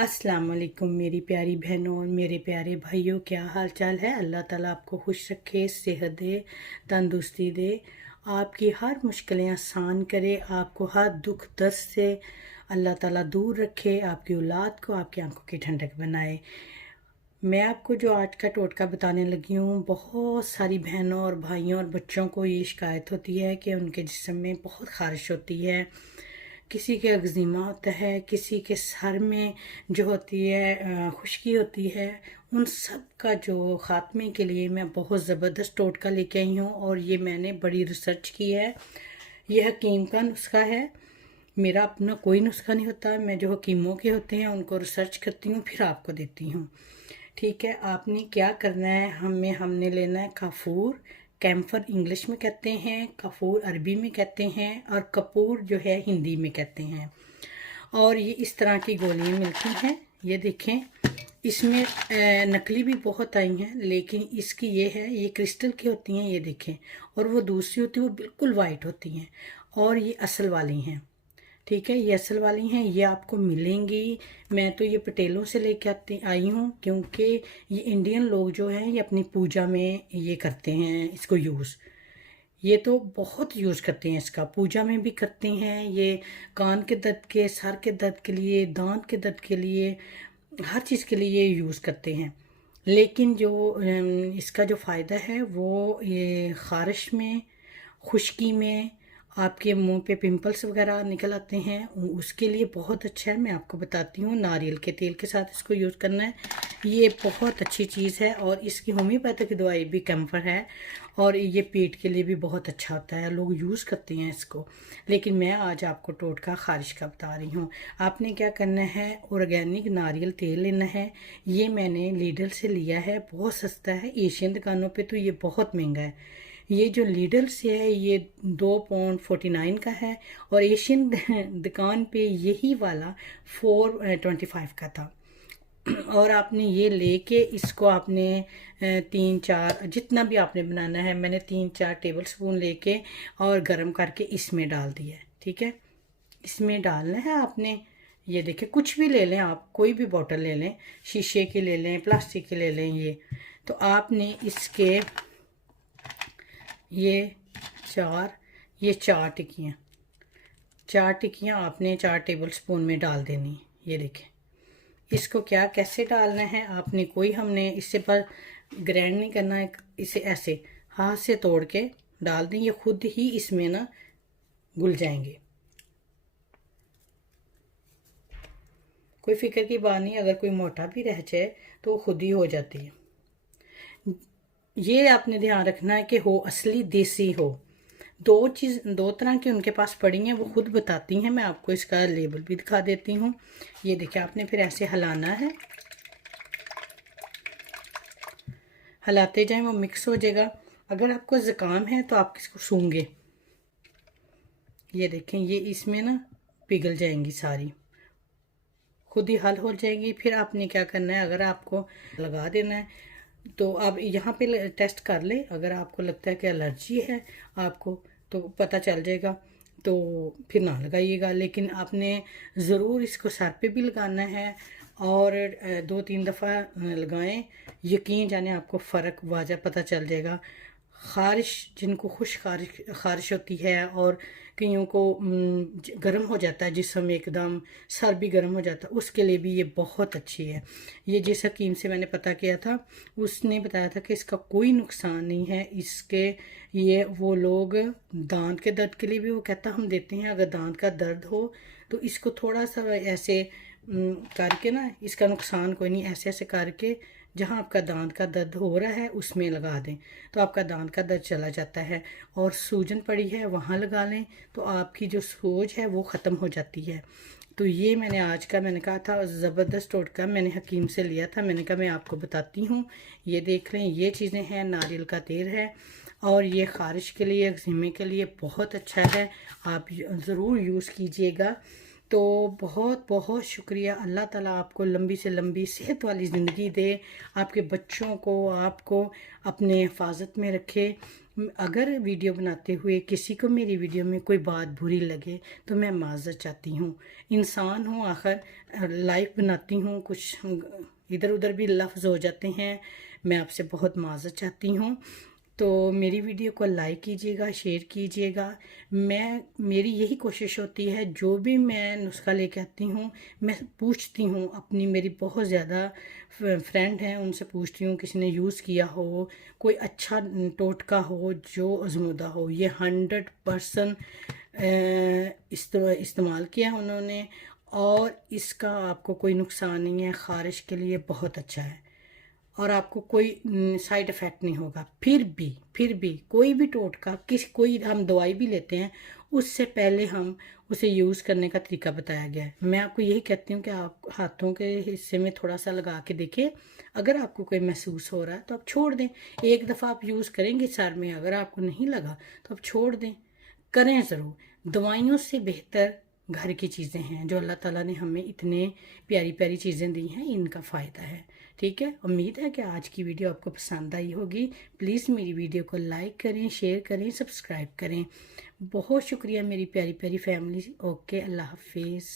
अस्सलाम वालेकुम मेरी प्यारी बहनों और मेरे प्यारे भाइयों, क्या हाल चाल है। अल्लाह ताला आपको खुश रखे, सेहत दे, तंदुरुस्ती दे, आपकी हर मुश्किलें आसान करे, आपको हर दुख दर्द से अल्लाह ताला दूर रखे, आपकी औलाद को आपकी आंखों की ठंडक बनाए। मैं आपको जो आज का टोटका बताने लगी हूँ, बहुत सारी बहनों और भाइयों और बच्चों को ये शिकायत होती है कि उनके जिस्म में बहुत ख़ारिश होती है, किसी के अग्जिमा होता है, किसी के सर में जो होती है खुश्की होती है। उन सब का जो ख़ात्मे के लिए मैं बहुत ज़बरदस्त टोटका लेके आई हूँ और ये मैंने बड़ी रिसर्च की है। ये हकीम का नुस्खा है, मेरा अपना कोई नुस्खा नहीं होता। मैं जो हकीमों के होते हैं उनको रिसर्च करती हूँ, फिर आपको देती हूँ। ठीक है, आपने क्या करना है, हमने लेना है काफूर। कैम्फर इंग्लिश में कहते हैं, काफूर अरबी में कहते हैं और कपूर जो है हिंदी में कहते हैं। और ये इस तरह की गोलियां मिलती हैं, ये देखें। इसमें नकली भी बहुत आई हैं, लेकिन इसकी ये है, ये क्रिस्टल की होती हैं, ये देखें। और वो दूसरी होती है, वो बिल्कुल वाइट होती हैं। और ये असल वाली हैं, ठीक है, ये असल वाली हैं, ये आपको मिलेंगी। मैं तो ये पटेलों से लेके आई हूँ, क्योंकि ये इंडियन लोग जो हैं ये अपनी पूजा में ये करते हैं इसको यूज़। ये तो बहुत यूज़ करते हैं, इसका पूजा में भी करते हैं। ये कान के दर्द के, सर के दर्द के लिए, दांत के दर्द के लिए, हर चीज़ के लिए ये यूज़ करते हैं। लेकिन जो इसका जो फ़ायदा है वो ये ख़ारिश में, खुश्की में, आपके मुंह पे पिंपल्स वगैरह निकल आते हैं, उसके लिए बहुत अच्छा है। मैं आपको बताती हूँ, नारियल के तेल के साथ इसको यूज़ करना है। ये बहुत अच्छी चीज़ है और इसकी होम्योपैथिक दवाई भी कैम्फर है और ये पेट के लिए भी बहुत अच्छा होता है, लोग यूज़ करते हैं इसको। लेकिन मैं आज आपको टोटका ख़ारिश का बता रही हूँ। आपने क्या करना है, ऑर्गेनिक नारियल तेल लेना है। ये मैंने लीडल से लिया है, बहुत सस्ता है। एशियन दुकानों पे तो ये बहुत महंगा है। ये जो लीडल से है ये £2.49 का है और एशियन दुकान पे यही वाला £4.25 का था। और आपने ये लेके इसको आपने 3-4 जितना भी आपने बनाना है, मैंने 3-4 टेबल स्पून लेके और गरम करके इसमें डाल दिया है। ठीक है, इसमें डालना है आपने। ये देखिए, कुछ भी ले लें आप, कोई भी बोतल ले लें, शीशे की ले लें, प्लास्टिक की ले लें। ये तो आपने इसके ये चार टिक्कियाँ आपने 4 टेबल स्पून में डाल देनी। ये देखें, इसको क्या कैसे डालना है आपने, कोई हमने इससे पर ग्राइंड नहीं करना है, इसे ऐसे हाथ से तोड़ के डाल दें, ये खुद ही इसमें ना घुल जाएंगे। कोई फिक्र की बात नहीं, अगर कोई मोटा भी रह जाए तो खुद ही हो जाती है। ये आपने ध्यान रखना है कि हो असली देसी हो। दो तरह की उनके पास पड़ी हैं, वो खुद बताती हैं। मैं आपको इसका लेबल भी दिखा देती हूँ। ये देखिए, आपने फिर ऐसे हिलाना है, हिलाते जाएं, वो मिक्स हो जाएगा। अगर आपको ज़ुकाम है तो आप इसको सूंघे, ये देखें, ये इसमें ना पिघल जाएंगी सारी, खुद ही हल हो जाएगी। फिर आपने क्या करना है, अगर आपको लगा देना है तो आप यहाँ पे टेस्ट कर ले। अगर आपको लगता है कि एलर्जी है आपको, तो पता चल जाएगा, तो फिर ना लगाइएगा। लेकिन आपने ज़रूर इसको सर पे भी लगाना है और 2-3 दफ़ा लगाएं, यकीन जाने आपको फ़र्क वाज़ह पता चल जाएगा। ख़ारिश, जिनको खुश ख़ारिश होती है और कईयों को गर्म हो जाता है जिस्म, एकदम सर भी गर्म हो जाता है, उसके लिए भी ये बहुत अच्छी है। ये जिस हकीम से मैंने पता किया था, उसने बताया था कि इसका कोई नुकसान नहीं है। इसके ये वो लोग दांत के दर्द के लिए भी वो कहता हम देते हैं। अगर दांत का दर्द हो तो इसको थोड़ा सा ऐसे करके ना, इसका नुकसान कोई नहीं, ऐसे ऐसे करके जहाँ आपका दांत का दर्द हो रहा है उसमें लगा दें तो आपका दांत का दर्द चला जाता है। और सूजन पड़ी है वहाँ लगा लें तो आपकी जो सोज है वो ख़त्म हो जाती है। तो ये मैंने आज का, मैंने कहा था ज़बरदस्त टोटका मैंने हकीम से लिया था, मैंने कहा मैं आपको बताती हूँ। ये देख लें, ये चीज़ें हैं, नारियल का तेल है और ये ख़ारिश के लिए, एक्जिमे के लिए बहुत अच्छा है। आप ज़रूर यूज़ कीजिएगा। तो बहुत बहुत शुक्रिया। अल्लाह ताला आपको लंबी से लंबी सेहत वाली ज़िंदगी दे, आपके बच्चों को आपको अपने हिफाजत में रखे। अगर वीडियो बनाते हुए किसी को मेरी वीडियो में कोई बात बुरी लगे तो मैं माज़रत चाहती हूँ। इंसान हूँ आखिर, लाइव बनाती हूँ, कुछ इधर उधर भी लफ्ज़ हो जाते हैं, मैं आपसे बहुत माज़रत चाहती हूँ। तो मेरी वीडियो को लाइक कीजिएगा, शेयर कीजिएगा। मेरी यही कोशिश होती है, जो भी मैं नुस्खा लेके आती हूँ मैं पूछती हूँ अपनी, मेरी बहुत ज़्यादा फ्रेंड हैं उनसे पूछती हूँ किसी ने यूज़ किया हो, कोई अच्छा टोटका हो जो आजमूदा हो। ये 100% इस्तेमाल किया उन्होंने और इसका आपको कोई नुकसान नहीं है। ख़ारिश के लिए बहुत अच्छा है और आपको कोई साइड इफ़ेक्ट नहीं होगा। फिर भी कोई भी टोटका, कोई हम दवाई भी लेते हैं उससे पहले हम उसे यूज़ करने का तरीका बताया गया है। मैं आपको यही कहती हूँ कि आप हाथों के हिस्से में थोड़ा सा लगा के देखें, अगर आपको कोई महसूस हो रहा है तो आप छोड़ दें। एक दफ़ा आप यूज़ करेंगे सर में, अगर आपको नहीं लगा तो आप छोड़ दें। करें ज़रूर। दवाइयों से बेहतर घर की चीज़ें हैं जो अल्लाह ताला ने हमें इतने प्यारी प्यारी चीज़ें दी हैं, इनका फ़ायदा है। ठीक है, उम्मीद है कि आज की वीडियो आपको पसंद आई होगी। प्लीज़ मेरी वीडियो को लाइक करें, शेयर करें, सब्सक्राइब करें। बहुत शुक्रिया मेरी प्यारी प्यारी फैमिली। ओके, अल्लाह हाफिज़।